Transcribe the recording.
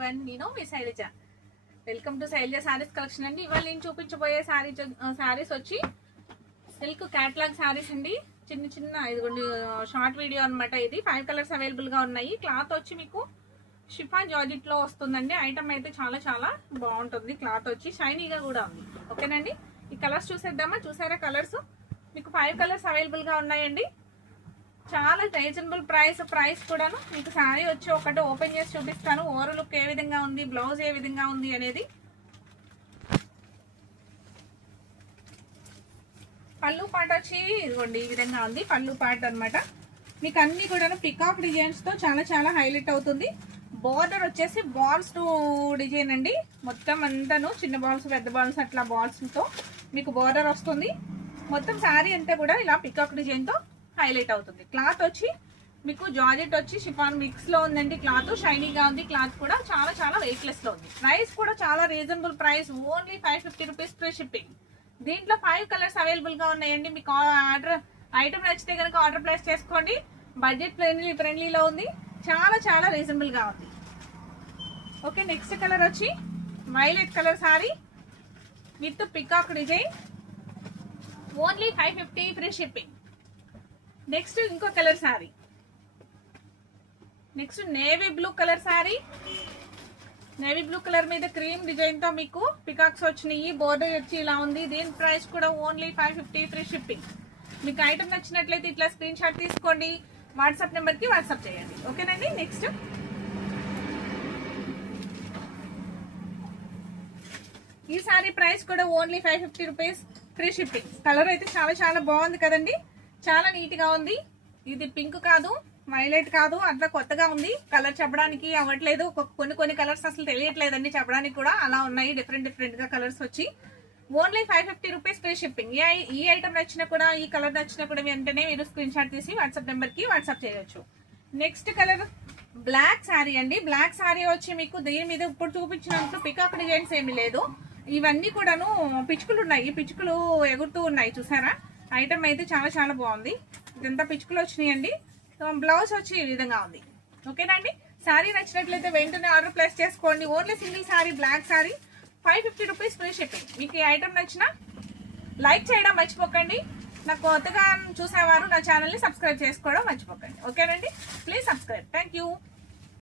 Everyone, నేను మీ Shailaja. Welcome to Shailaja sarees collection అండి. ఇవాళ నేను చూపించబోయే సారీస్ వచ్చి సిల్క్ క్యాటలాగ్ సారీస్ అండి. చిన్న ఇదిగోండి షార్ట్ వీడియో అనమాట. ఇది 5 కలర్స్ అవైలబుల్ గా ఉన్నాయి. క్లాత్ వచ్చి మీకు షిఫాన్ జార్జెట్ లో వస్తుందండి. ఐటమ్ అయితే చాలా బాగుంటుంది. క్లాత్ వచ్చి షైనీగా కూడా ఉంది. ఓకేనండి, ఈ కలర్స్ చూసేద్దామా? చూసారా కలర్స్? మీకు 5 కలర్స్ అవైలబుల్ గా ఉన్నాయండి. చాలా రీజనబుల్ ప్రైస్ కూడాను. మీకు శారీ వచ్చి ఒకటి ఓపెన్ చేసి చూపిస్తాను. ఓవర్ లుక్ ఏ విధంగా ఉంది, బ్లౌజ్ ఏ విధంగా ఉంది అనేది. పళ్ళు పాట వచ్చి ఇదిగోండి ఈ విధంగా ఉంది. పళ్ళు పాట అనమాట. మీకు అన్ని కూడాను పికాక్ డిజైన్స్ తో చాలా హైలైట్ అవుతుంది. బోర్డర్ వచ్చేసి బాల్స్ డిజైన్ అండి. మొత్తం అంతాను చిన్న బాల్స్, పెద్ద బాల్స్ అట్లా బాల్స్ తో మీకు బోర్డర్ వస్తుంది. మొత్తం శారీ అంతా కూడా ఇలా పికాక్ డిజైన్ తో హైలైట్ అవుతుంది. క్లాత్ వచ్చి మీకు జార్జెట్ వచ్చి షిఫాన్ మిక్స్ లో ఉందండి. క్లాత్ షైనీగా ఉంది. క్లాత్ కూడా చాలా వెయిట్ లెస్ లో ఉంది. ప్రైస్ కూడా చాలా reasonable price, only 550 rupees free shipping. దీంట్లో 5 కలర్స్ అవైలబుల్ గా ఉన్నాయండి. మీకు ఆర్డర్ ఐటమ్ నచ్చితే కనుక ఆర్డర్ ప్లేస్ చేసుకోండి. బడ్జెట్ ఫ్రెండ్లీలో ఉంది. చాలా రీజనబుల్ గా ఉంది. ఓకే, నెక్స్ట్ కలర్ వచ్చి violet colour saree with peacock design, only 550 free shipping. Next ఇంకో colour saree, next navy blue colour saree. Navy blue colour మీద క్రీమ్ డిజైన్ తో మీకు పికాక్స్ వచ్చినాయి. బోర్డర్ వచ్చి ఇలా ఉంది. దీని ప్రైస్ కూడా ఓన్లీ 550 ఫ్రీ షిప్పింగ్. మీకు ఐటమ్ నచ్చినట్లయితే ఇట్లా స్క్రీన్ షాట్ తీసుకోండి. వాట్సాప్ నెంబర్ కి వాట్సాప్ చేయండి. ఓకేనండి. నెక్స్ట్ ఈ సారీ ప్రైస్ కూడా only 550 rupees free shipping. Colour అయితే చాలా బాగుంది కదండి. చాలా నీట్ గా ఉంది. ఇది పింక్ కాదు, వైలెట్ కాదు, అట్లా కొత్తగా ఉంది. కలర్ చెప్పడానికి అవ్వట్లేదు. కొన్ని కలర్స్ అసలు తెలియట్లేదండి చెప్పడానికి కూడా. అలా ఉన్నాయి డిఫరెంట్ గా కలర్స్ వచ్చి. Only 550 rupees free shipping. ఈ ఐటమ్ నచ్చినా కూడా, ఈ కలర్ నచ్చినా కూడా వెంటనే మీరు స్క్రీన్ షాట్ తీసి వాట్సాప్ నెంబర్ కి వాట్సాప్ చేయొచ్చు. నెక్స్ట్ కలర్ బ్లాక్ శారీ అండి. బ్లాక్ శారీ వచ్చి మీకు దీని మీద ఇప్పుడు చూపించినట్లు పికాక్ డిజైన్స్ ఏమీ లేదు. ఇవన్నీ కూడాను పిచ్చుకలు ఉన్నాయి. ఈ పిచ్చుకలు ఎగురుతూ ఉన్నాయి, చూసారా? ఐటమ్ అయితే చాలా బాగుంది. ఇదంతా పిచ్చుకలు వచ్చినాయండి. బ్లౌజ్ వచ్చి ఈ విధంగా ఉంది. ఓకేనండి. శారీ నచ్చినట్లయితే వెంటనే ఆర్డర్ ప్లేస్ చేసుకోండి. Only single sari, black sari, 550 rupees free shipping. మీకు ఈ ఐటమ్ నచ్చినా లైక్ చేయడం మర్చిపోకండి. నాకు కొత్తగా చూసేవారు నా ఛానల్ని సబ్స్క్రైబ్ చేసుకోవడం మర్చిపోకండి. ఓకేనండి, ప్లీజ్ సబ్స్క్రైబ్. Thank you.